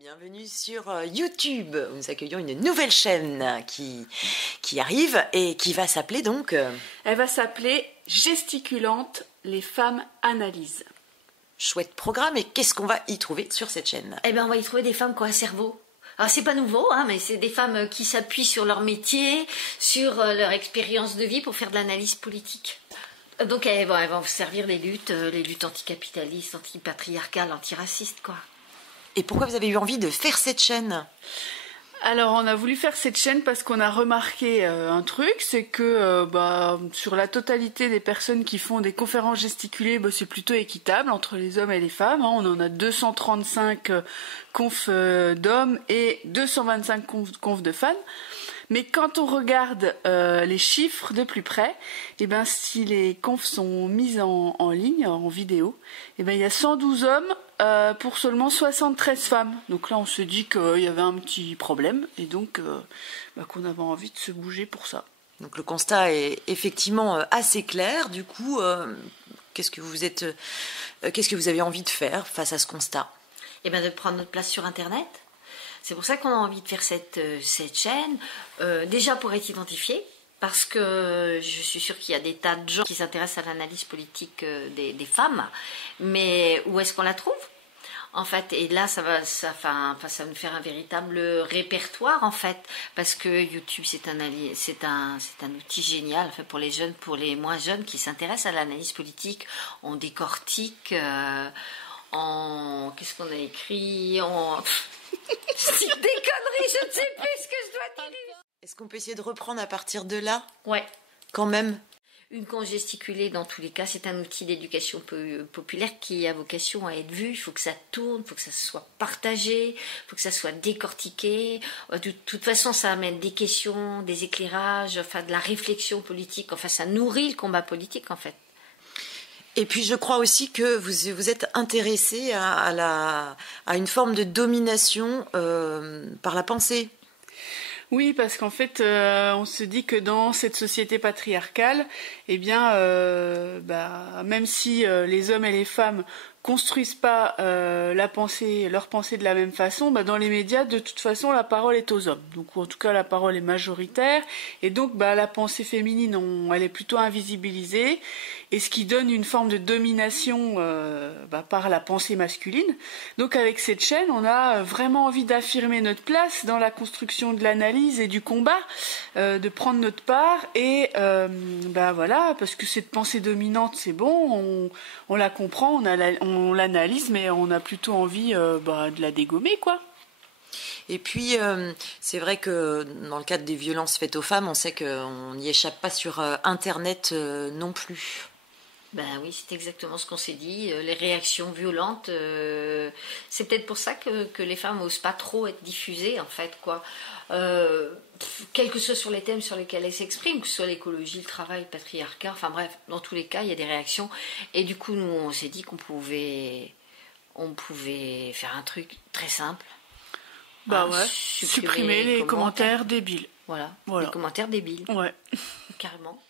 Bienvenue sur YouTube. Nous accueillons une nouvelle chaîne qui arrive et qui va s'appeler donc... Elle va s'appeler Gesticulante, les femmes analysent. Chouette programme. Et qu'est-ce qu'on va y trouver sur cette chaîne? Eh bien, on va y trouver des femmes qui ont un cerveau. Alors, c'est pas nouveau, mais c'est des femmes qui s'appuient sur leur métier, sur leur expérience de vie pour faire de l'analyse politique. Donc, elles vont servir les luttes anticapitalistes, antipatriarcales, antiracistes, quoi. Et pourquoi vous avez eu envie de faire cette chaîne? Alors, on a voulu faire cette chaîne parce qu'on a remarqué un truc, c'est que sur la totalité des personnes qui font des conférences gesticulées, c'est plutôt équitable entre les hommes et les femmes. On en a 235 confs d'hommes et 225 confs de femmes. Mais quand on regarde les chiffres de plus près, si les confs sont mises en ligne, en vidéo, il y a 112 hommes pour seulement 73 femmes. Donc là, on se dit qu'il y avait un petit problème et donc qu'on avait envie de se bouger pour ça. Donc le constat est effectivement assez clair. Du coup, qu'est-ce que vous avez envie de faire face à ce constat? De prendre notre place sur Internet. C'est pour ça qu'on a envie de faire cette chaîne, déjà pour être identifié, parce que je suis sûre qu'il y a des tas de gens qui s'intéressent à l'analyse politique des femmes, mais où est-ce qu'on la trouve? En fait, et là, ça va nous faire un véritable répertoire, en fait, parce que YouTube, c'est un outil génial, enfin, pour les jeunes, pour les moins jeunes qui s'intéressent à l'analyse politique. On décortique, qu'est-ce qu'on a écrit, c'est des conneries, je ne sais plus ce que je dois dire. Est-ce qu'on peut essayer de reprendre à partir de là? Ouais. Quand même. Une conf gesticulée, dans tous les cas, c'est un outil d'éducation populaire qui a vocation à être vu. Il faut que ça tourne, il faut que ça soit partagé, il faut que ça soit décortiqué. De toute façon, ça amène des questions, des éclairages, de la réflexion politique. Enfin, ça nourrit le combat politique, en fait. Et puis je crois aussi que vous êtes intéressé à une forme de domination par la pensée. Oui, parce qu'en fait, on se dit que dans cette société patriarcale, même si les hommes et les femmes construisent pas leur pensée de la même façon, dans les médias, de toute façon, la parole est aux hommes. Donc, en tout cas, la parole est majoritaire. Et donc, la pensée féminine, elle est plutôt invisibilisée. Et ce qui donne une forme de domination par la pensée masculine. Donc, avec cette chaîne, on a vraiment envie d'affirmer notre place dans la construction de l'analyse et du combat, de prendre notre part. Et parce que cette pensée dominante, c'est bon, on la comprend, on l'analyse, mais on a plutôt envie de la dégommer, quoi. Et puis, c'est vrai que dans le cadre des violences faites aux femmes, on sait qu'on n'y échappe pas sur Internet non plus. Oui, c'est exactement ce qu'on s'est dit. Les réactions violentes, c'est peut-être pour ça que les femmes n'osent pas trop être diffusées, en fait, quoi. Quel que soit sur les thèmes sur lesquels elles s'expriment, que ce soit l'écologie, le travail, le patriarcat, enfin bref, dans tous les cas, il y a des réactions. Et du coup, nous, on s'est dit qu'on pouvait faire un truc très simple. Supprimer les commentaires débiles. Voilà, les commentaires débiles. Ouais. Carrément.